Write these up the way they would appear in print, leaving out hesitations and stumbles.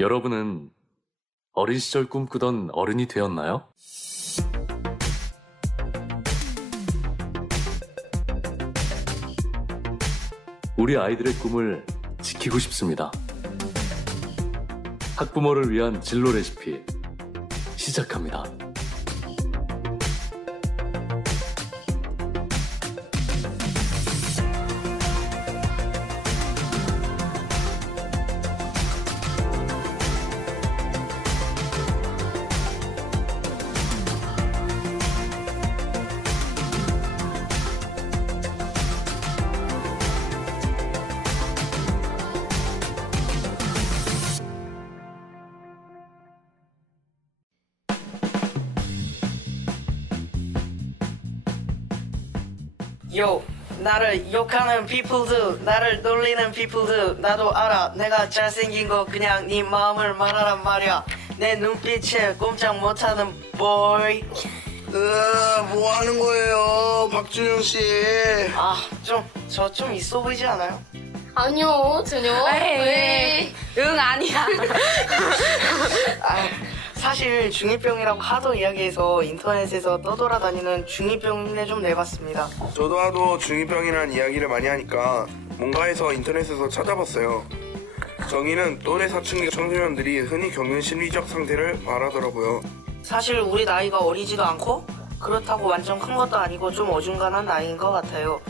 여러분은 어린 시절 꿈꾸던 어른이 되었나요? 우리 아이들의 꿈을 지키고 싶습니다. 학부모를 위한 진로 레시피 시작합니다. 요, 나를 욕하는 people도, 나를 놀리는 people도 나도 알아. 내가 잘생긴 거 그냥 네 마음을 말하란 말이야. 내 눈빛에 꼼짝 못하는 boy. 뭐 하는 거예요, 박준영 씨? 저 좀 있어 보이지 않아요? 아니요, 전혀. 에이, 응, 아니야. 사실 중2병이라고 하도 이야기해서 인터넷에서 떠돌아다니는 중2병 흉내 좀 내봤습니다. 저도 하도 중2병이라는 이야기를 많이 하니까 뭔가 해서 인터넷에서 찾아봤어요. 정의는 또래 사춘기 청소년들이 흔히 겪는 심리적 상태를 말하더라고요. 사실 우리 나이가 어리지도 않고 그렇다고 완전 큰 것도 아니고 좀 어중간한 나이인 것 같아요.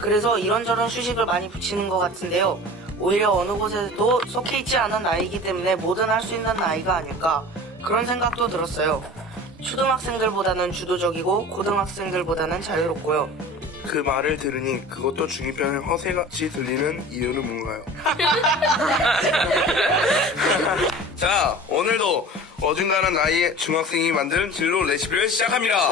그래서 이런저런 휴식을 많이 붙이는 것 같은데요. 오히려 어느 곳에도 속해 있지 않은 나이이기 때문에 뭐든 할 수 있는 나이가 아닐까, 그런 생각도 들었어요. 초등학생들보다는 주도적이고 고등학생들보다는 자유롭고요. 그 말을 들으니 그것도 중2병의 허세같이 들리는 이유는 뭔가요? 자, 오늘도 어중간한 나이의 중학생이 만든 진로 레시피를 시작합니다.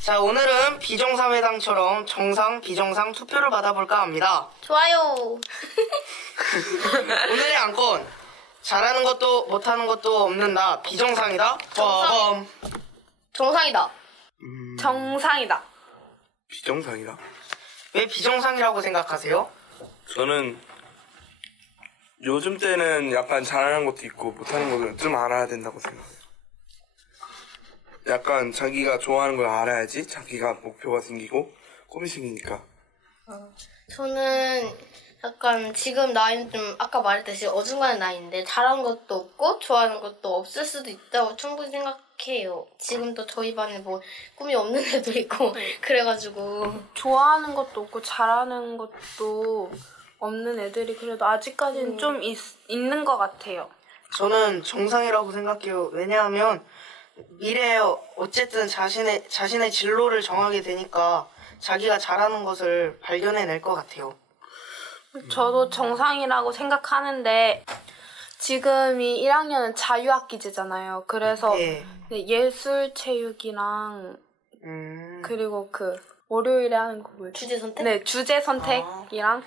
자, 오늘은 비정상회담처럼 정상, 비정상 투표를 받아볼까 합니다. 좋아요. 오늘의 안건, 잘하는 것도 못하는 것도 없는 나, 비정상이다. 정상이다. 정상이다. 비정상이다. 왜 비정상이라고 생각하세요? 저는 요즘 때는 약간 잘하는 것도 있고 못하는 것도 좀 알아야 된다고 생각해요. 약간 자기가 좋아하는 걸 알아야지 자기가 목표가 생기고 꿈이 생기니까. 저는 약간 지금 나이는 좀 아까 말했듯이 어중간한 나이인데 잘하는 것도 없고 좋아하는 것도 없을 수도 있다고 충분히 생각해요. 지금도 저희 반에 뭐 꿈이 없는 애도 있고 그래가지고 좋아하는 것도 없고 잘하는 것도 없는 애들이 그래도 아직까지는 좀 있는 것 같아요. 저는 정상이라고 생각해요. 왜냐하면 미래에 어쨌든 자신의 진로를 정하게 되니까 자기가 잘하는 것을 발견해낼 것 같아요. 저도 정상이라고 생각하는데 지금이 1학년은 자유학기제잖아요. 그래서 네. 예술체육이랑 그리고 그 월요일에 하는 거 뭐였지? 주제 선택? 네, 주제 선택이랑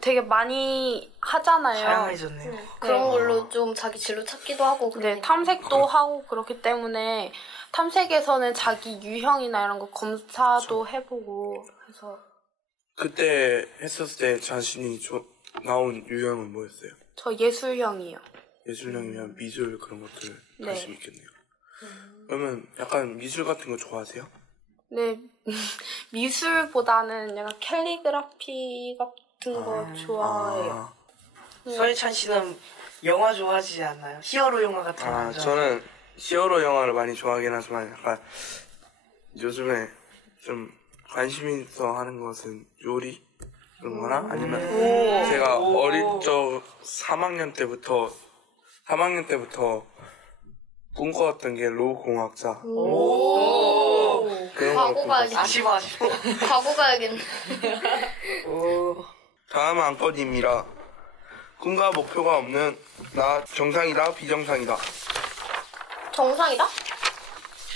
되게 많이 하잖아요. 다양해졌네요. 그런 걸로 좀 자기 진로 찾기도 하고 네, 그러니까. 탐색도 하고 그렇기 때문에 탐색에서는 자기 유형이나 이런 거 검사도 해보고 해서. 그때 했었을 때 자신이 나온 유형은 뭐였어요? 저 예술형이요. 예술형이면 미술 그런 것들 네. 관심 있겠네요. 그러면 약간 미술 같은 거 좋아하세요? 네, 미술보다는 약간 캘리그라피 같은 거 좋아해요. 서예찬 씨는 영화 좋아하시지 않나요? 히어로 영화 같은 거 안 좋아하세요? 저는 히어로 영화를 많이 좋아하긴 하지만 약간 요즘에 좀 관심 있어 하는 것은 요리 그런 거나 아니면 제가 어릴 적 3학년 때부터 꿈꿔왔던 게 로공학자. 그런 과거 걸 가야겠네. 아쉬워. 과거 가야겠네. 다음 안건입니다. 꿈과 목표가 없는 나 정상이다 비정상이다. 정상이다?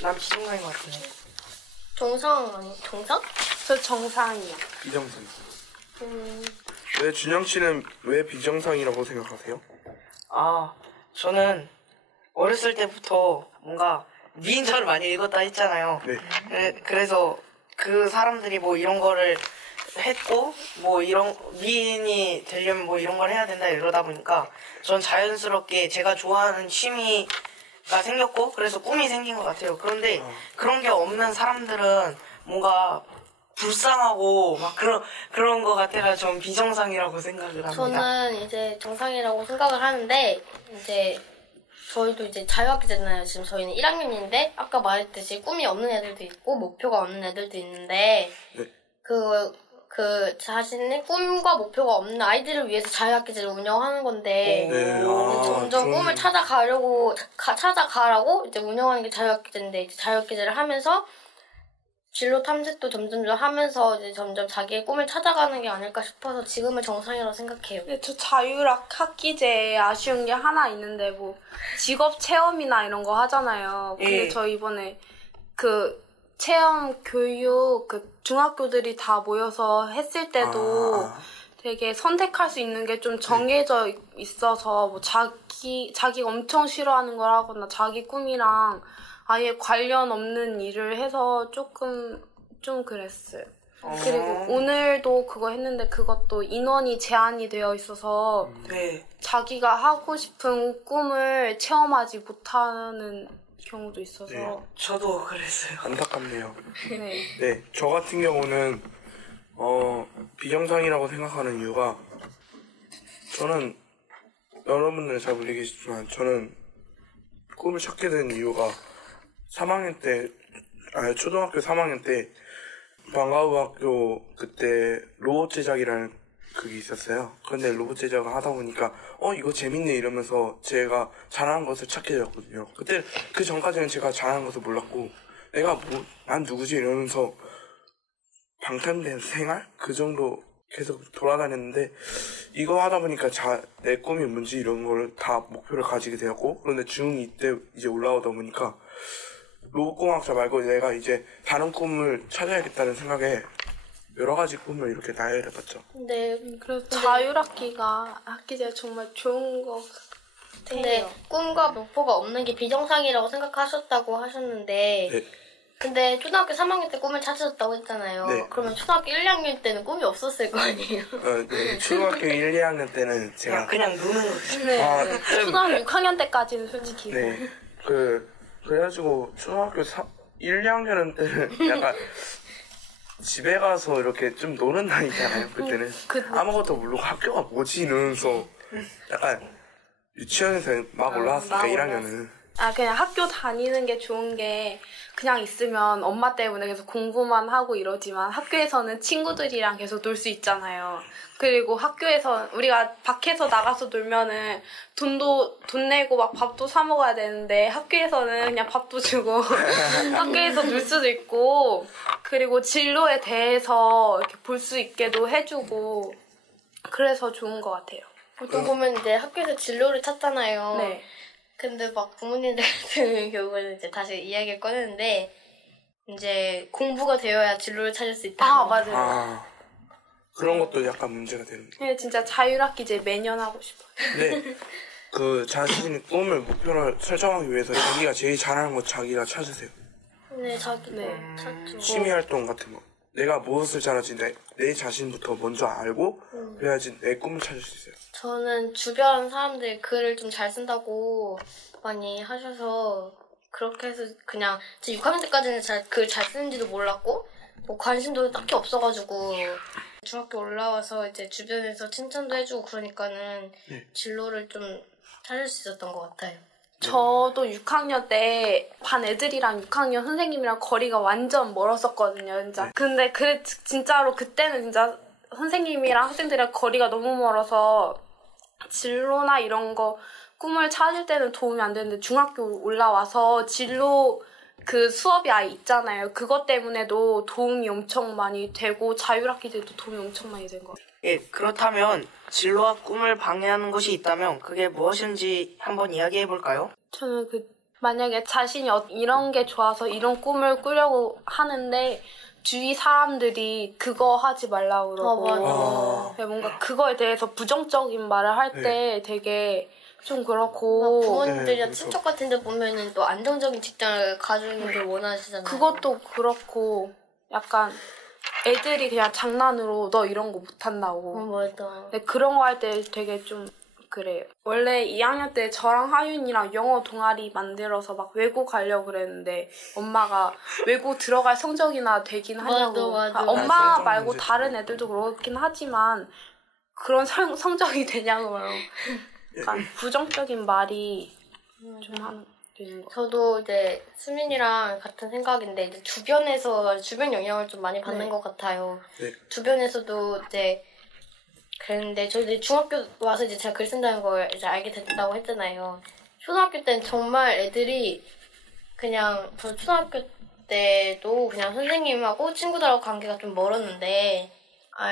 난 비정상인 것 같은데. 정상 아니 정상? 저 정상이요. 비정상. 왜 준영 씨는 왜 비정상이라고 생각하세요? 저는 어렸을 때부터 뭔가 미인전을 많이 읽었다 했잖아요. 네. 그래서 그 사람들이 뭐 이런 거를 했고 뭐 이런 미인이 되려면 뭐 이런 걸 해야 된다 이러다 보니까 전 자연스럽게 제가 좋아하는 취미가 생겼고 그래서 꿈이 생긴 것 같아요. 그런데 그런 게 없는 사람들은 뭔가 불쌍하고 막 그런 것 같아서 전 비정상이라고 생각을 합니다. 저는 이제 정상이라고 생각을 하는데 이제 저희도 이제 자유학기잖아요. 지금 저희는 1학년인데 아까 말했듯이 꿈이 없는 애들도 있고 목표가 없는 애들도 있는데 네. 그 자신의 꿈과 목표가 없는 아이들을 위해서 자유학기제를 운영하는 건데 네. 점점 꿈을 찾아가라고 이제 운영하는 게 자유학기제인데 이제 자유학기제를 하면서 진로 탐색도 점점 하면서 이제 점점 자기의 꿈을 찾아가는 게 아닐까 싶어서 지금은 정상이라고 생각해요. 근데 저 자율학 학기제에 아쉬운 게 하나 있는데 뭐 직업 체험이나 이런 거 하잖아요. 근데 저 이번에 그 체험 교육 그 중학교들이 다 모여서 했을 때도 되게 선택할 수 있는 게 좀 정해져 있어서 뭐 자기가 엄청 싫어하는 걸 하거나 자기 꿈이랑 아예 관련 없는 일을 해서 조금 좀 그랬어요. 그리고 오늘도 그거 했는데 그것도 인원이 제한이 되어 있어서 네. 자기가 하고 싶은 꿈을 체험하지 못하는 경우도 있어서 네. 저도 그랬어요. 안타깝네요. 네. 네, 저 같은 경우는 비정상이라고 생각하는 이유가 저는 여러분들 잘 모르겠지만 저는 꿈을 찾게 된 이유가 3학년 때, 초등학교 3학년 때 방과후학교 그때 로봇 제작이라는 그게 있었어요. 그런데 로봇 제작을 하다 보니까 이거 재밌네 이러면서 제가 잘하는 것을 찾게 되었거든요. 그때 그 전까지는 제가 잘하는 것을 몰랐고 내가 난 누구지 이러면서 방탄된 생활? 그 정도 계속 돌아다녔는데 이거 하다 보니까 내 꿈이 뭔지 이런 걸 다 목표를 가지게 되었고 그런데 중2 때 이제 올라오다 보니까 로봇공학자 말고 내가 이제 다른 꿈을 찾아야겠다는 생각에 여러 가지 꿈을 이렇게 나열해봤죠. 근데 그래서 자율학기제가 정말 좋은 것 근데 같아요. 꿈과 목표가 없는 게 비정상이라고 생각하셨다고 하셨는데 네. 근데 초등학교 3학년 때 꿈을 찾으셨다고 했잖아요. 네. 그러면 초등학교 1, 2학년 때는 꿈이 없었을 거 아니에요? 네, 초등학교 1, 2학년 때는 제가 그냥 노는 거지. 초등학교 6학년 때까지는 솔직히 네, 그래가지고 초등학교 1, 2학년 때는 약간 집에 가서 이렇게 좀 노는 나이잖아요. 그때는 아무것도 모르고 학교가 뭐지 이러면서 약간 유치원에서 막 올라왔으니까 1학년은 그냥 학교 다니는 게 좋은 게 그냥 있으면 엄마 때문에 계속 공부만 하고 이러지만 학교에서는 친구들이랑 계속 놀 수 있잖아요. 그리고 학교에서 우리가 밖에서 나가서 놀면은 돈 내고 막 밥도 사 먹어야 되는데 학교에서는 그냥 밥도 주고 학교에서 놀 수도 있고 그리고 진로에 대해서 이렇게 볼 수 있게도 해주고 그래서 좋은 것 같아요. 보통 보면 이제 학교에서 진로를 찾잖아요. 네. 근데 막 부모님들 같은 경우는 이제 다시 이야기를 꺼내는데 이제 공부가 되어야 진로를 찾을 수 있다. 맞아요. 그런 것도 약간 문제가 되는데. 네, 진짜 자율학기제 매년 하고 싶어요. 네, 그 자신의 꿈을 목표를 설정하기 위해서 자기가 제일 잘하는 것 자기가 찾으세요. 네, 자기도 찾죠. 취미 활동 같은 거. 내가 무엇을 잘하지 내 자신부터 먼저 알고 그래야지 내 꿈을 찾을 수 있어요. 저는 주변 사람들이 글을 좀 잘 쓴다고 많이 하셔서 그렇게 해서 그냥 제 6학년 때까지는 글 잘 쓰는지도 몰랐고 뭐 관심도 딱히 없어가지고 중학교 올라와서 이제 주변에서 칭찬도 해주고 그러니까는 진로를 좀 찾을 수 있었던 것 같아요. 저도 6학년 때 반 애들이랑 6학년 선생님이랑 거리가 완전 멀었었거든요, 진짜. 근데 진짜로 그때는 진짜 선생님이랑 학생들이랑 거리가 너무 멀어서 진로나 이런 거 꿈을 찾을 때는 도움이 안 되는데 중학교 올라와서 진로 그 수업이 아예 있잖아요. 그것 때문에도 도움이 엄청 많이 되고 자율학기제도 도움이 엄청 많이 된 것 같아요. 예, 그렇다면 진로와 꿈을 방해하는 것이 있다면 그게 무엇인지 한번 이야기해 볼까요? 저는 만약에 자신이 이런 게 좋아서 이런 꿈을 꾸려고 하는데 주위 사람들이 그거 하지 말라고 그러고 뭔가 그거에 대해서 부정적인 말을 할 때 되게 좀 그렇고 부모님들이나 네, 친척 같은 데 보면은 또 안정적인 직장을 가지는 걸 원하시잖아요. 그것도 그렇고 약간 애들이 그냥 장난으로 너 이런 거 못한다고. 맞아. 근데 그런 거 할 때 되게 좀 그래요. 원래 2학년 때 저랑 하윤이랑 영어 동아리 만들어서 막 외고 가려고 그랬는데 엄마가 외고 들어갈 성적이나 되긴 하냐고. 맞아. 엄마 성적 말고 문제지. 다른 애들도 그렇긴 하지만 그런 성적이 되냐고요. 약간 부정적인 말이 좀 되는 거. 저도 이제 수민이랑 같은 생각인데 이제 주변 영향을 좀 많이 받는 네. 것 같아요. 네. 주변에서도 이제 그랬는데 저 이제 중학교 와서 이제 제가 글 쓴다는 걸 이제 알게 됐다고 했잖아요. 초등학교 때는 정말 애들이 그냥 저 초등학교 때도 그냥 선생님하고 친구들하고 관계가 좀 멀었는데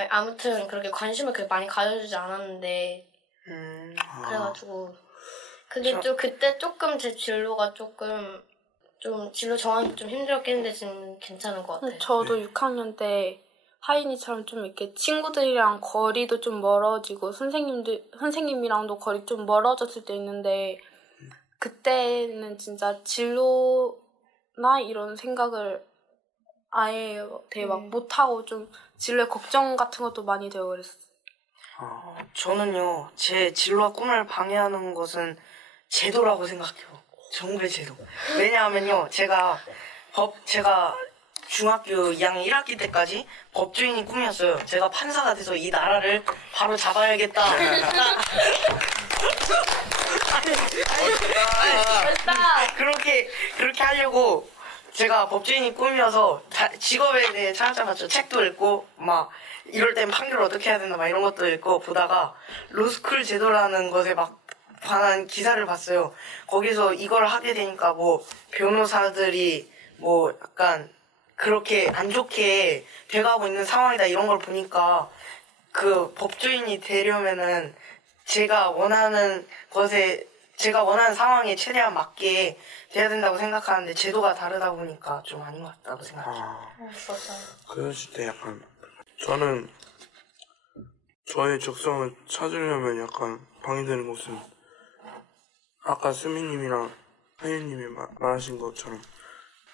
아무튼 그렇게 관심을 그렇게 많이 가져주지 않았는데 그래가지고 그게 좀 그때 조금 제 진로가 좀 진로 정하기 좀 힘들었긴 했는데 지금 괜찮은 것 같아요. 저도 6학년 때 하인이처럼 좀 이렇게 친구들이랑 거리도 좀 멀어지고 선생님이랑도 거리 좀 멀어졌을 때 있는데 그때는 진짜 진로나 이런 생각을 아예 되게 막 못하고 좀 진로에 걱정 같은 것도 많이 되고 그랬어요. 저는요, 제 진로와 꿈을 방해하는 것은 제도라고 생각해요. 정부의 제도. 왜냐하면요, 제가 중학교 2학년 1학기 때까지 법조인이 꿈이었어요. 제가 판사가 돼서 이 나라를 바로 잡아야겠다. 그렇게 하려고 제가 법조인이 꿈이어서 직업에 대해 찾아봤죠. 책도 읽고 막 이럴 땐 판결을 어떻게 해야 된다 막 이런 것도 읽고 보다가 로스쿨 제도라는 것에 막 관한 기사를 봤어요. 거기서 이걸 하게 되니까 뭐 변호사들이 뭐 약간 그렇게 안 좋게 돼가고 있는 상황이다 이런 걸 보니까 그 법조인이 되려면은 제가 원하는 상황에 최대한 맞게 돼야 된다고 생각하는데 제도가 다르다 보니까 좀 아닌 것 같다고 생각해요. 그러실 때 약간 저는 저의 적성을 찾으려면 약간 방해되는 것은 아까 수미님이랑 하윤님이 말하신 것처럼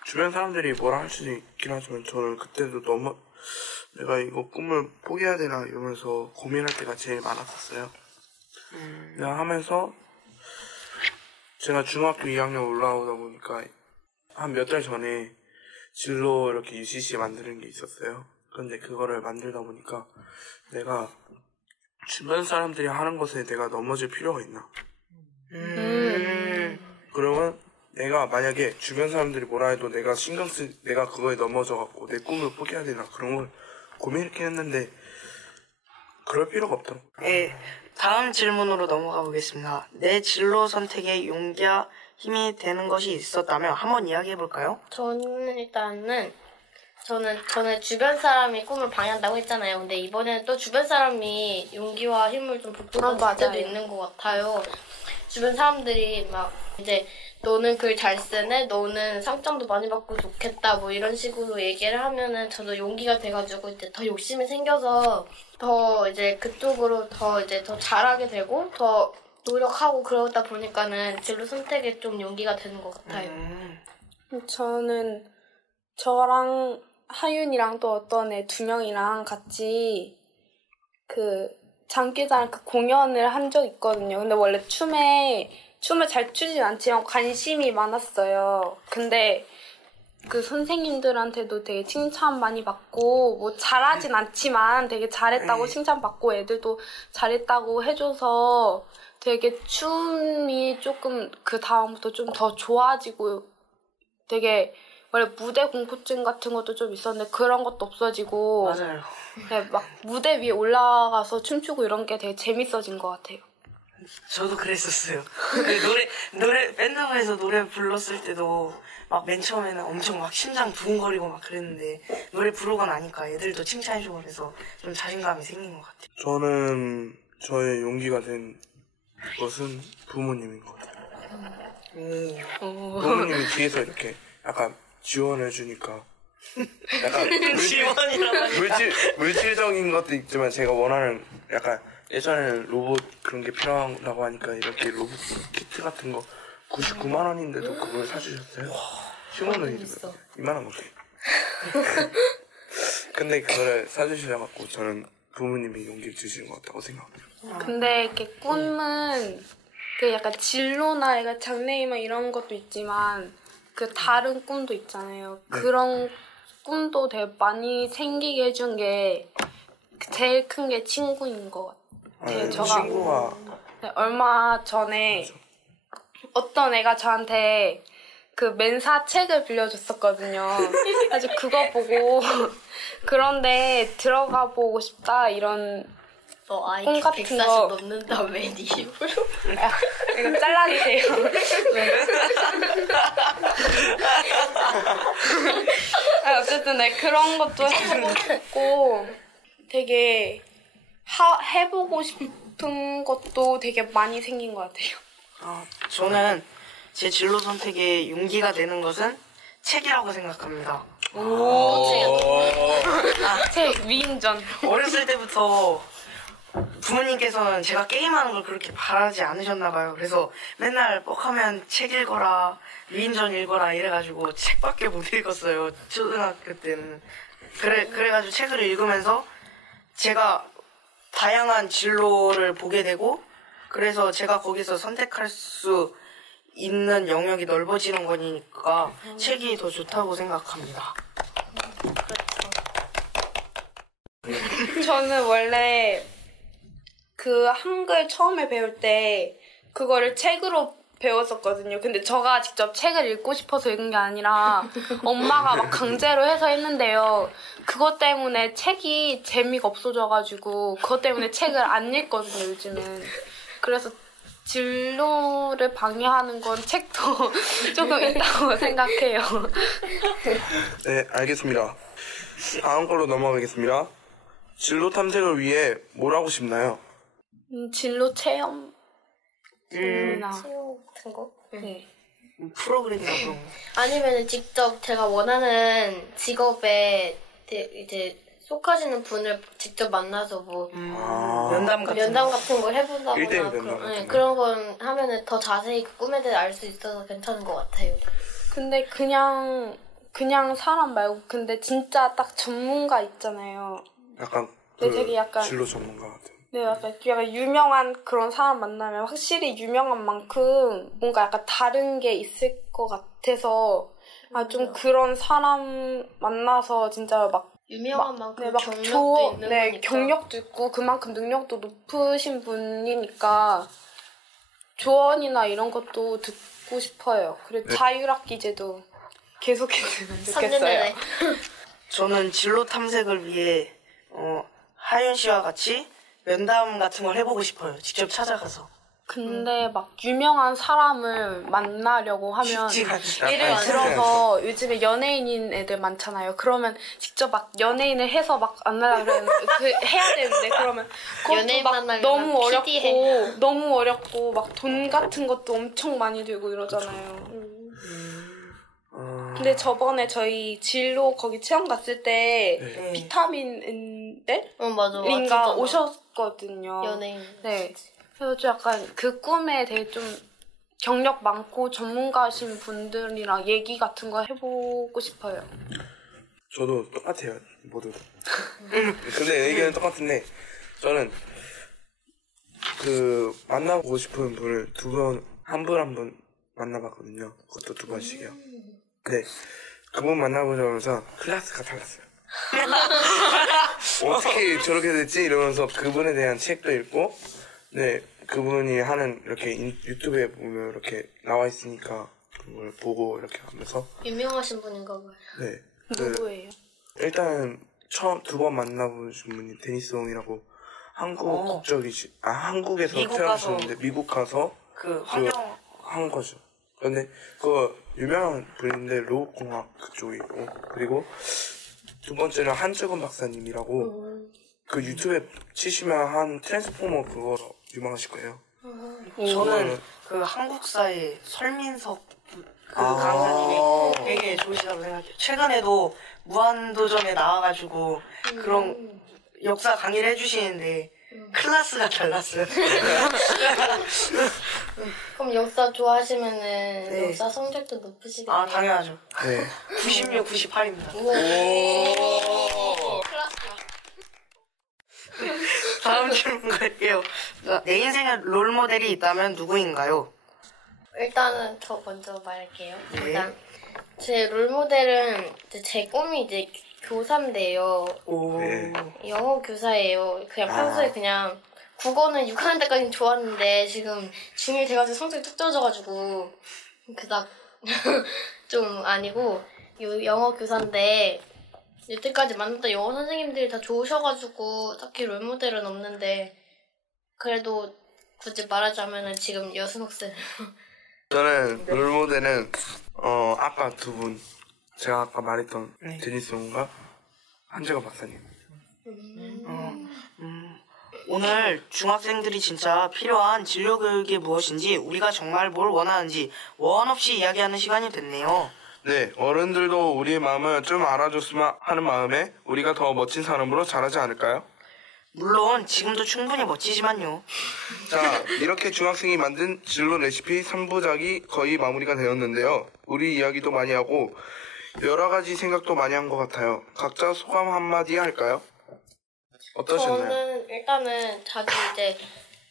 주변 사람들이 뭐라 할 수도 있긴 하지만 저는 그때도 너무 내가 이거 꿈을 포기해야 되나 이러면서 고민할 때가 제일 많았었어요. 내가 하면서 제가 중학교 2학년 올라오다 보니까 한 몇 달 전에 진로 이렇게 UCC 만드는 게 있었어요. 그런데 그거를 만들다 보니까 내가 주변 사람들이 하는 것에 내가 넘어질 필요가 있나? 그러면 내가 만약에 주변 사람들이 뭐라 해도 내가 그거에 넘어져갖고 내 꿈을 포기해야 되나 그런 걸 고민했긴 했는데 그럴 필요가 없더라고요. 네, 다음 질문으로 넘어가 보겠습니다. 내 진로 선택에 용기와 힘이 되는 것이 있었다면 한번 이야기해볼까요? 저는 일단은 저는 전에 주변 사람이 꿈을 방해한다고 했잖아요. 근데 이번에는 또 주변 사람이 용기와 힘을 좀 북돋아줄 때도 맞아요. 있는 것 같아요. 주변 사람들이 막 이제 너는 글 잘 쓰네, 너는 상장도 많이 받고 좋겠다, 뭐 이런 식으로 얘기를 하면은 저도 용기가 돼가지고 이제 더 욕심이 생겨서 더 이제 그쪽으로 더 잘하게 되고 더 노력하고 그러다 보니까는 진로 선택에 좀 용기가 되는 것 같아요. 저는 저랑 하윤이랑 또 어떤 애 2명이랑 같이 그 장기자랑 그 공연을 한 적 있거든요. 근데 원래 춤을 잘 추진 않지만 관심이 많았어요. 근데 그 선생님들한테도 되게 칭찬 많이 받고 뭐 잘하진 않지만 되게 잘했다고 칭찬받고 애들도 잘했다고 해줘서 되게 춤이 조금 그 다음부터 좀 더 좋아지고 되게 원래 무대 공포증 같은 것도 좀 있었는데 그런 것도 없어지고 맞아요. 네, 막 무대 위에 올라가서 춤추고 이런 게 되게 재밌어진 것 같아요. 저도 그랬었어요. 밴드부에서 노래 불렀을 때도 막 맨 처음에는 엄청 막 심장 두근거리고 막 그랬는데 노래 부르고 나니까 애들도 칭찬해주고 그래서 좀 자신감이 생긴 것 같아요. 저는 저의 용기가 된 것은 부모님인 것 같아요. 부모님이 뒤에서 이렇게 약간 지원해 주니까 약간 물질적인 것도 있지만 제가 원하는 약간 예전에는 로봇 그런 게 필요하다고 하니까 이렇게 로봇 키트 같은 거 99만 원인데도 그걸 사주셨어요. 10만 원이 이만한 거지. 근데 그거를 사주셔갖고 저는 부모님이 용기를 주시는 것 같다고 생각해요. 근데 이렇게 꿈은 그 약간 진로나 약간 장래희망 이런 것도 있지만 그 다른 꿈도 있잖아요. 네. 그런 꿈도 되게 많이 생기게 해준 게 제일 큰 게 친구인 것 같아요. 친구가 네, 얼마 전에 어떤 애가 저한테 그 맨사 책을 빌려줬었거든요. 그래서 그거 보고 그런데 들어가 보고 싶다 이런 너 IQ 꿈 같은 140 거. 넘는다며 네 입으로. 이거 잘라주세요. 어쨌든 네, 그런 것도 해보고 싶고 되게 해보고 싶은 것도 되게 많이 생긴 것 같아요. 저는 제 진로 선택에 용기가 되는 것은 책이라고 생각합니다. 책 위인전. 어렸을 때부터 부모님께서는 제가 게임하는 걸 그렇게 바라지 않으셨나 봐요. 그래서 맨날 뻑하면 책 읽어라, 위인전 읽어라 이래가지고 책밖에 못 읽었어요. 초등학교 때는. 그래가지고 책을 읽으면서 제가 다양한 진로를 보게 되고 그래서 제가 거기서 선택할 수 있는 영역이 넓어지는 거니까 책이 더 좋다고 생각합니다. 저는 원래 그 한글 처음에 배울 때 그거를 책으로 배웠었거든요. 근데 제가 직접 책을 읽고 싶어서 읽은 게 아니라 엄마가 막 강제로 해서 했는데요. 그것 때문에 책이 재미가 없어져가지고 그것 때문에 책을 안 읽거든요, 요즘은. 그래서 진로를 방해하는 건 책도 조금 있다고 생각해요. 네, 알겠습니다. 다음 걸로 넘어가겠습니다. 진로 탐색을 위해 뭘 하고 싶나요? 진로 체험. 체육 같은 거? 네. 프로그램이나 그런 거. 아니면 직접 제가 원하는 직업에 이제 속하시는 분을 직접 만나서 뭐 면담 같은 면담 같은 걸 해본다거나 일대일 면담 같은 거. 그런 건 하면은 더 자세히 그 꿈에 대해 알 수 있어서 괜찮은 것 같아요. 근데 그냥 사람 말고 근데 진짜 딱 전문가 있잖아요. 약간 네, 되게 약간 진로 전문가 같은. 네, 약간 유명한 그런 사람 만나면 확실히 유명한 만큼 뭔가 약간 다른 게 있을 것 같아서 좀 그런 사람 만나서 진짜 막 유명한 만큼 네, 막 경력도 있는 거니까. 경력도 있고 그만큼 능력도 높으신 분이니까 조언이나 이런 것도 듣고 싶어요. 그리고 자율학기제도 계속했으면 3년 좋겠어요. 내내. 저는 진로 탐색을 위해 하윤 씨와 같이 면담 같은 걸 해보고 싶어요. 직접 찾아가서. 근데 막 유명한 사람을 만나려고 하면 쉽지가 않죠. 예를 들어서 요즘에 연예인인 애들 많잖아요. 그러면 직접 막 연예인을 해서 막 만나려고 해야 되는데 그러면 그것도 연예인 막 만나려면 너무 PD 너무 어렵고 막 돈 같은 것도 엄청 많이 들고 이러잖아요. 근데 저번에 저희 진로 거기 체험 갔을 때 네. 비타민인데 맞아. 인가 왔었잖아. 오셨거든요. 연예인. 네. 그래서 좀 약간 그 꿈에 되게 좀 경력 많고 전문가신 분들이랑 얘기 같은 거 해보고 싶어요. 저도 똑같아요, 모두. 근데 의견은 똑같은데 저는 그 만나보고 싶은 분을 한 분 만나봤거든요. 그것도 2번씩이요. 네, 그분 만나보자면서 클래스가 달랐어요. 어떻게 저렇게 됐지? 이러면서 그분에 대한 책도 읽고, 네, 그분이 하는 이렇게 유튜브에 보면 이렇게 나와 있으니까 그걸 보고 이렇게 하면서. 유명하신 분인가 봐요. 네. 누구예요? 일단 처음 2번 만나보신 분이 데니스홍이라고 한국 한국에서 미국 태어나셨는데 미국 가서 그 환경 한 거죠. 근데 그 유명한 분인데 로봇공학 그쪽이고, 그리고 2번째는 한재건 박사님이라고 그 유튜브에 치시면 한 트랜스포머 그거 유명하실 거예요. 저는 그 한국사의 설민석 그 강사님이 되게 좋으시다고 생각해요. 최근에도 무한도전에 나와가지고 그런 역사 강의를 해주시는데 클래스가 달랐어요. 그럼 역사 좋아하시면은 네. 역사 성적도 높으시겠네요. 아 당연하죠. 네. 96, 98입니다. 오. 다음 질문 갈게요. 내 인생의 롤모델이 있다면 누구인가요? 일단은 저 먼저 말할게요. 네. 일단 제 롤모델은 제 꿈이 이제 교사인데요. 오. 네. 영어 교사예요. 그냥 평소에 그냥 국어는 6학년 때까지는 좋았는데 지금 중1 돼가지고 성적이 뚝 떨어져가지고 그닥 좀 아니고 영어 교사인데 여태까지 만났던 영어 선생님들이 다 좋으셔가지고 딱히 롤모델은 없는데 그래도 굳이 말하자면은 지금 여순옥쌤. 저는 롤모델은 아까 두 분 제가 아까 말했던 데니스 원과 한재가 박사님. 오늘 중학생들이 진짜 필요한 진로 교육이 무엇인지 우리가 정말 뭘 원하는지 원 없이 이야기하는 시간이 됐네요. 네, 어른들도 우리의 마음을 좀 알아줬으면 하는 마음에 우리가 더 멋진 사람으로 자라지 않을까요? 물론 지금도 충분히 멋지지만요. 자, 이렇게 중학생이 만든 진로 레시피 3부작이 거의 마무리가 되었는데요. 우리 이야기도 많이 하고 여러 가지 생각도 많이 한 것 같아요. 각자 소감 한마디 할까요? 어떠셨나요? 저는 일단은 자기 이제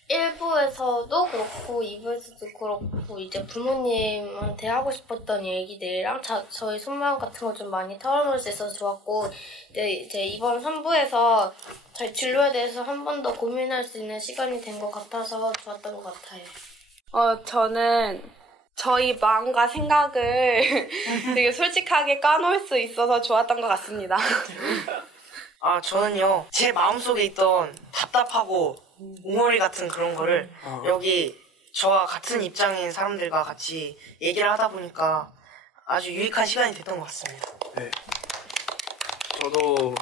1부에서도 그렇고 2부에서도 그렇고 이제 부모님한테 하고 싶었던 얘기들이랑 저희 속마음 같은 거 좀 많이 털어놓을 수 있어서 좋았고 이제 이번 3부에서 저희 진로에 대해서 한 번 더 고민할 수 있는 시간이 된 것 같아서 좋았던 것 같아요. 저는 저희 마음과 생각을 되게 솔직하게 까놓을 수 있어서 좋았던 것 같습니다. 저는요, 제 마음속에 있던 답답하고 웅얼이 같은 그런 거를 여기 저와 같은 입장인 사람들과 같이 얘기를 하다 보니까 아주 유익한 시간이 됐던 것 같습니다. 네. 저도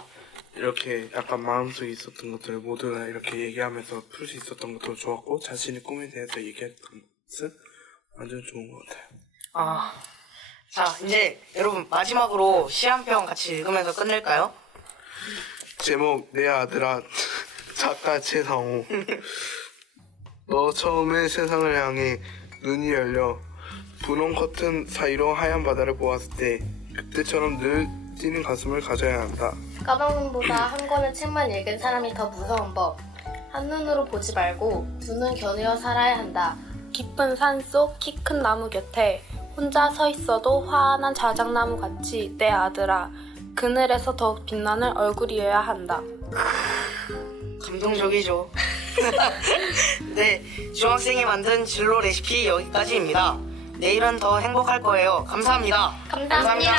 이렇게 약간 마음속에 있었던 것들을 모두 다 이렇게 얘기하면서 풀 수 있었던 것도 좋았고 자신의 꿈에 대해서 얘기했던 것은 완전 좋은 것 같아요. 자, 이제 여러분 마지막으로 시 한 편 같이 읽으면서 끝낼까요? 제목 내 아들아 작가 최상호. 너 처음에 세상을 향해 눈이 열려 분홍 커튼 사이로 하얀 바다를 보았을 때 그때처럼 늘 뛰는 가슴을 가져야 한다. 까방문보다 한 권의 책만 읽은 사람이 더 무서운 법. 한눈으로 보지 말고 두 눈 겨누어 살아야 한다. 깊은 산속 키 큰 나무 곁에 혼자 서 있어도 환한 자작나무 같이 내 아들아 그늘에서 더욱 빛나는 얼굴이어야 한다. 감동적이죠. 네, 중학생이 만든 진로 레시피 여기까지입니다. 내일은 더 행복할 거예요. 감사합니다. 감사합니다.